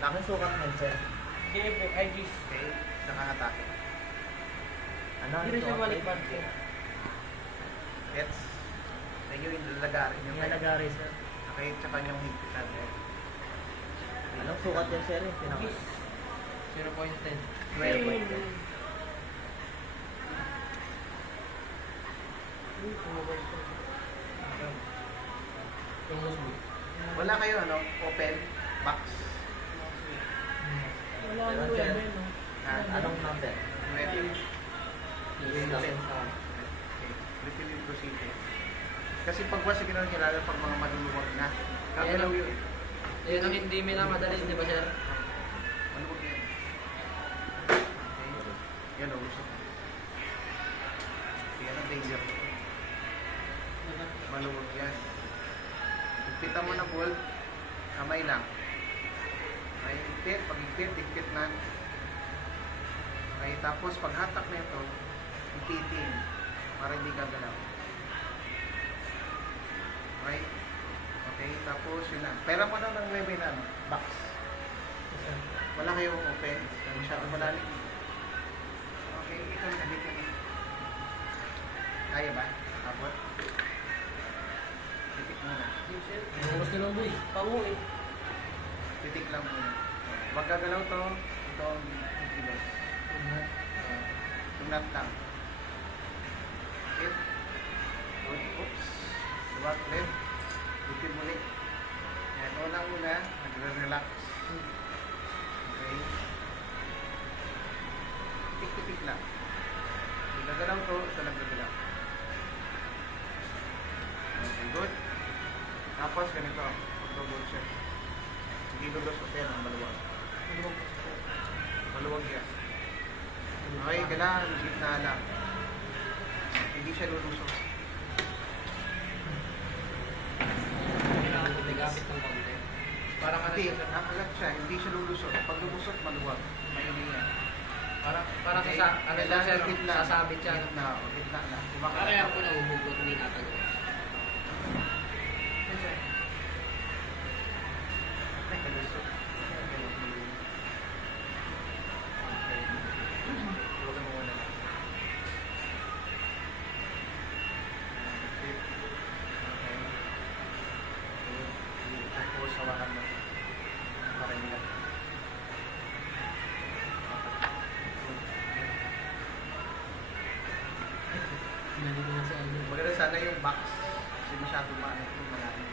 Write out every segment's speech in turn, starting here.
Laking sukat mo, sir. IGs. Okay, saka atake. Ano? Hindi rin siya malikpan. Gets? Medyo ilalagarin yung Nilalagari, sir. Okay, tsaka yung higpitan. Anong sukat yan, sir? IGs. 0.10. 12.10. Wala kayo, ano? Open box. Wala Ano, nang sir? web eh, no? Anong number? Ready? Yes. Refill yung procedure. Kasi pag wala siguro kilala pag mga maluluwag na. Kagalaw yun. Yun ang hindi minamadali, di ba, sir? Maluwag yan. Okay. Yan o, gusto ko. Yan ang danger. Maluwag yan. Ipita mo na bolt, kamay lang. Ay, ikpit, pag ikpit, ikpit na. Okay, tapos pag hatak na ito, ipitin para hindi ka galaw. Okay? Okay, tapos yun na. Pera mo na ng webinar, box. Wala kayong open, masyadong malalim. Okay, ito na, dito na. Kaya ba? Tapos? Titik muna. Gusto lang boy. Pango eh. Titik lang muna. Huwag gagalaw to. Ito ang kilos. Tunat lang. Hit. Oops. Luwag left. Titik muli. Yan. Una-una. Nagre-relax. Okay. Titik-titik lang. Hindi gagalaw to. Ito nagagalaw. Okay, good. Tapos ganito. Pag-double check. Hindi lulusot yan ang maluwag. Maluwag yan. Okay, kailangan gitna lang. Hindi siya lulusot. Kailangan itigamit ng konti. Para Hindi, nakalat siya. Hindi siya lulusot. Pag lumusot, maluwag. Maini yan. Para Okay, sa ano lang sir, gitna. sasabit siya. Gitna, o, gitna lang. Kaya ako na uhugot, hindi natagos. Ay, kalusot. Okay. Huwag mo muna lang. Okay. Tapos, hawakan mo. Para nila. Nandito na sa ano. Maganda sana yung box. Kasi masyado maano yung malalim.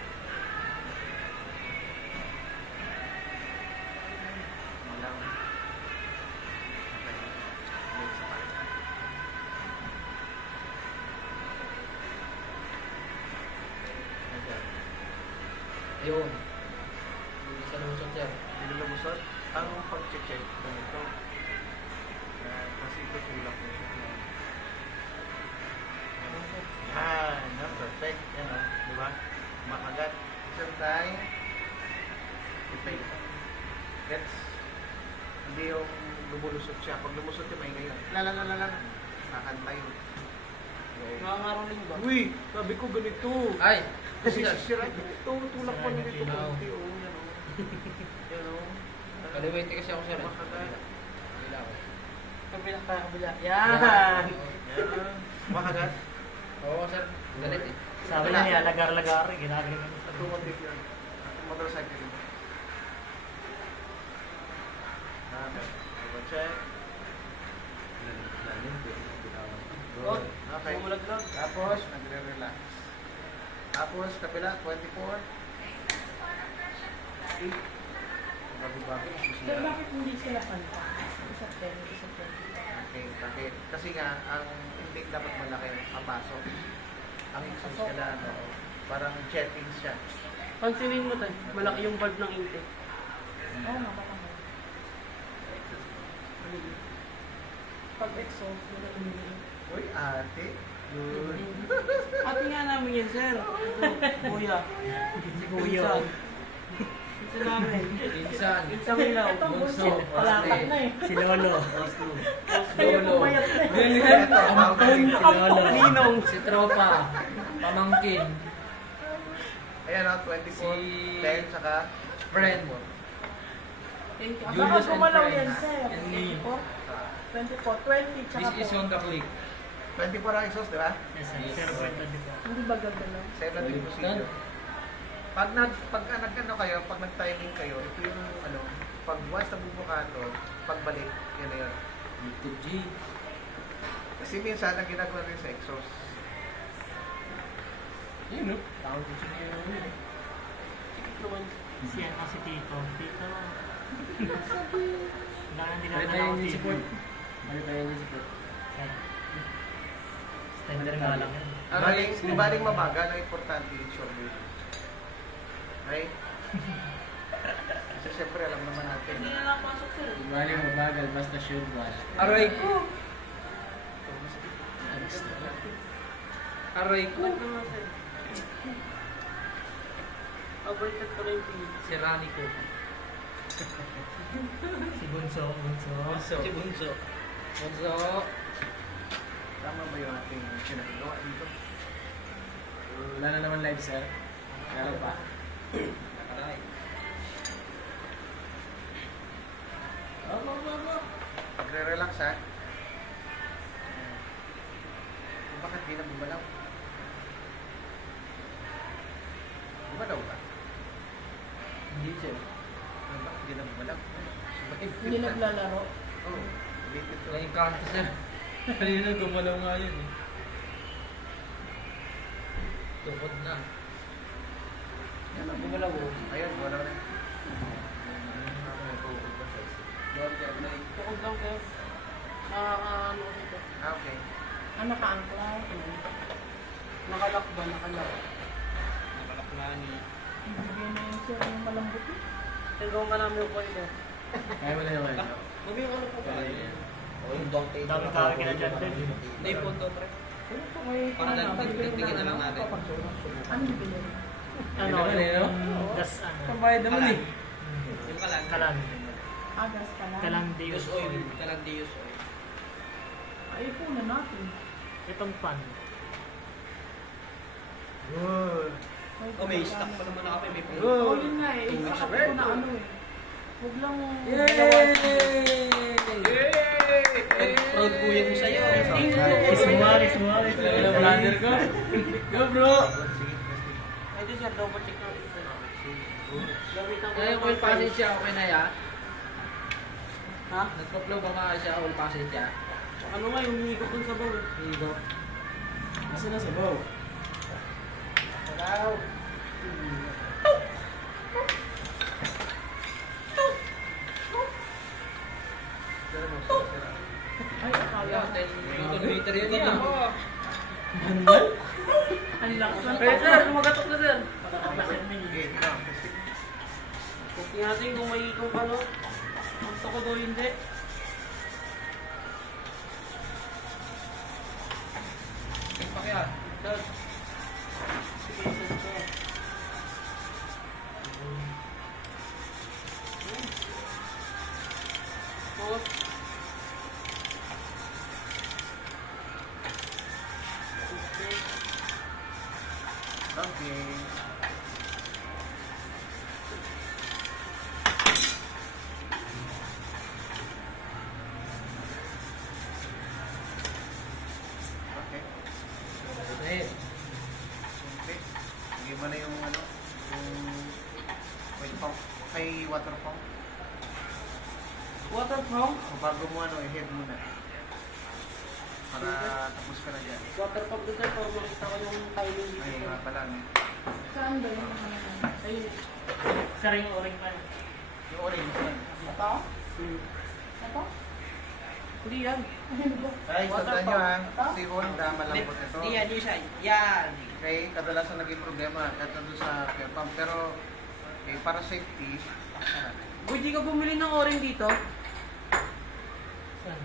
Malang. Okay. May isa pa. Ayan. Ayun. Hindi sa lusot sir. Nilulusot. Ang pag-check ganito. Kasi ito tulak mo siya. No, perfect. Yan o. Di ba? Makagat. Isang time. Ipay. Gets? Hindi yung lumulusot siya. Pag lumusot siya, may ngayon. Lalalala. Nakantay. Nakakaraling ba? Uy! Sabi ko ganito. Ay! Kasi sisira ito. Tulak pa nito. Sinaw. Konti o. Yan o. Yan o. Kaliwete kasi ako sir. Makagat. Kabila. Yan. Makagat. Oo sir. Galit eh. Sabi na niya, lagar-lagar. Ginagaling ano sa Automatic yun. Motorcycle yun. Double check. Good. Okay. Bumulaglag. Tapos, nagre-relax. Tapos, kapila, 24. 8. Bago-bago. Sir, bakit hindi sila panta? Isa 10, isa 20. Okay, bakit? Kasi nga, ang intake dapat malaki papasok. Ang exhaust ka na, ano, parang jetting siya. Pansinin mo tayo. Malaki yung valve ng intake. Oo nga, baka mo. Pag exhaust, wala umiinom. Uy, ate. Good. Pati nga namin yan sir. Ito, kuya. Si Kuya. Pinsan namin. Pinsan. Pinsang ilaw. Ito, Bunso. bullshit. Palakad na eh. Si Lolo. Kaya pumayat na eh. Ganyan. Ampon. Si Lolo. Ninong. Si Tropa. Pamangkin. Ayan o, 24. Si- 10, saka Friend. Thank you. Julius Baka gumalaw and yan, Friends. sir. And me. 24, 20, tsaka This is on the click. 24 ang isos, di ba? Yes, sir. 0.24. Hindi ba gagalaw? 7 procedure. Pag nag-ano kayo, pag nag-timing kayo, ito yung ano, pag once na bubukato, pagbalik, yan na yun. YouTube G. Kasi minsan, ang ginagawa rin sa exhaust. Yun, no? Tawag ko siya ngayon ulit eh. Siya kasi Tito. Tito. Wala nang Balik dinadala tayo ko yung Tito. support. Balik tayo yung support. Tender nga lang yan. Aray, di ba rin mabagal, ang importante yung short video. Right? Kasi syempre, alam naman natin. Hindi na napasok, sir. Bali mabagal, basta sure ball. Aray ko! Aray ko! Ba't naman, sir? Overcut ko na yung tingin. Si Rani ko. Si Bunso. Si Bunso. Bunso! Tama ba yung ating ginagawa dito? Wala na naman live, sir. Kala pa. Aray. Pagre-relax ha. Kung bakit di na bumalaw? Bumalaw ba? Hindi, sir. Bakit di na bumalaw? Bakit Hindi naglalaro. Oo. Related to. Wala yung kanto, sir. Kanina gumalaw nga yun eh. Tukod na. Yan ang Gumalaw ko. Ayun, bumalaw na. Tukod lang, sir. Ano dito? Ah, okay. Naka-angkla. Nakalak ba? Nakalak. Nakalaklani. Ibigay na yun, sir. Yung malambot yun. Tingnan ka namin yung point eh. Kaya mo na naman. Huwag yung ano po Kaya pala. yan. O yung dog tape. Daming tao kina dyan din. Hindi po to, pre. Ano po kayo? Para nagpagpigyan na lang natin. Ano bibili? Ano, Ano naman eh, no? yung gas, ano. Pambayad naman eh. Yung kalan. Kalan. Agas ka lang. Kalandius Use oil. Kalan di use oil. Ay, puno natin. Itong pan. Ay, Oh, may stock pa naman na kape. May pang. Oo, yun nga eh. Too much Isa bread. ko na ano eh. Huwag lang Yay! Proud kuya mo sa'yo. Isumali. Ano brother ko? Go bro! Ay, di sir, double check na. Gamitan ko Ay, yung oil passage siya, okay na ya? Ha? Nagpa-flow ba nga siya, oil passage siya? Ano nga, yung hihigop dun sa baw eh. Higo. Nasa na sa bow? Wow! Pero mo, sira. Ay, akala. 10 liter yun yan. Bandal? Ang lakas ng Pero sir, lumagatok na sir. Okay, tingnan. Testing. Kung natin kung may ikong ano, gusto ko daw hindi. Yung pa kaya? Sir. Sige, sir, sir. Oh. Okay. Okay. Eh, Simple. Hindi mo na yung ano, yung oil pump, kay water pump. Water pump? O bago mo ano, i-head muna. Para tapos ka na dyan. Water pump dito sir, para makita ko yung timing dito. Ay, nga pala. No? Saan ba yung ano? Ayun. Sir, yung o-ring pa. Yung orange yan. Ito? Ito? Hindi yan. Ano ba? Ay, Water tandaan nyo ha. pump. Kasi Honda malambot ito. Hindi yan, yung siya. Yan. Okay, kadalasan naging problema kahit nandun sa fuel pump. Pero, para safety, Uy, di ka bumili ng orange dito? Saan?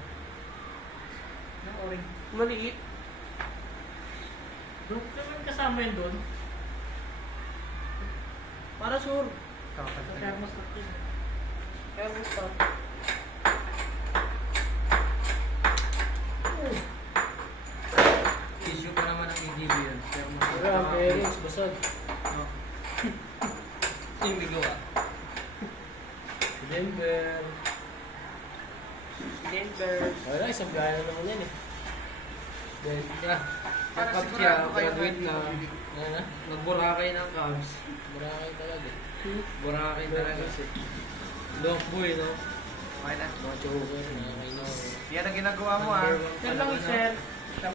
Yung o-ring. Maliit. Doon naman kasama yun doon. Para sure. Sa thermostat yun. Kaya gusto. issue pa naman ang EGB yun. Pero Wala, ang bearings, basag. Yung bigo ah. Si Denver. Denver. Wala, isang gaya na naman yan eh. Dahil niya, Para sa Cubs sigurado siya, kayo graduate na na, hindi Ano na? nagburakay ng Cubs. Burakay talaga. Burakay talaga. Long boy, no? Okay na. Mga choker, nakakainis. Yan ang ginagawa mo ah. Number one Yan lang talaga, no? i-share.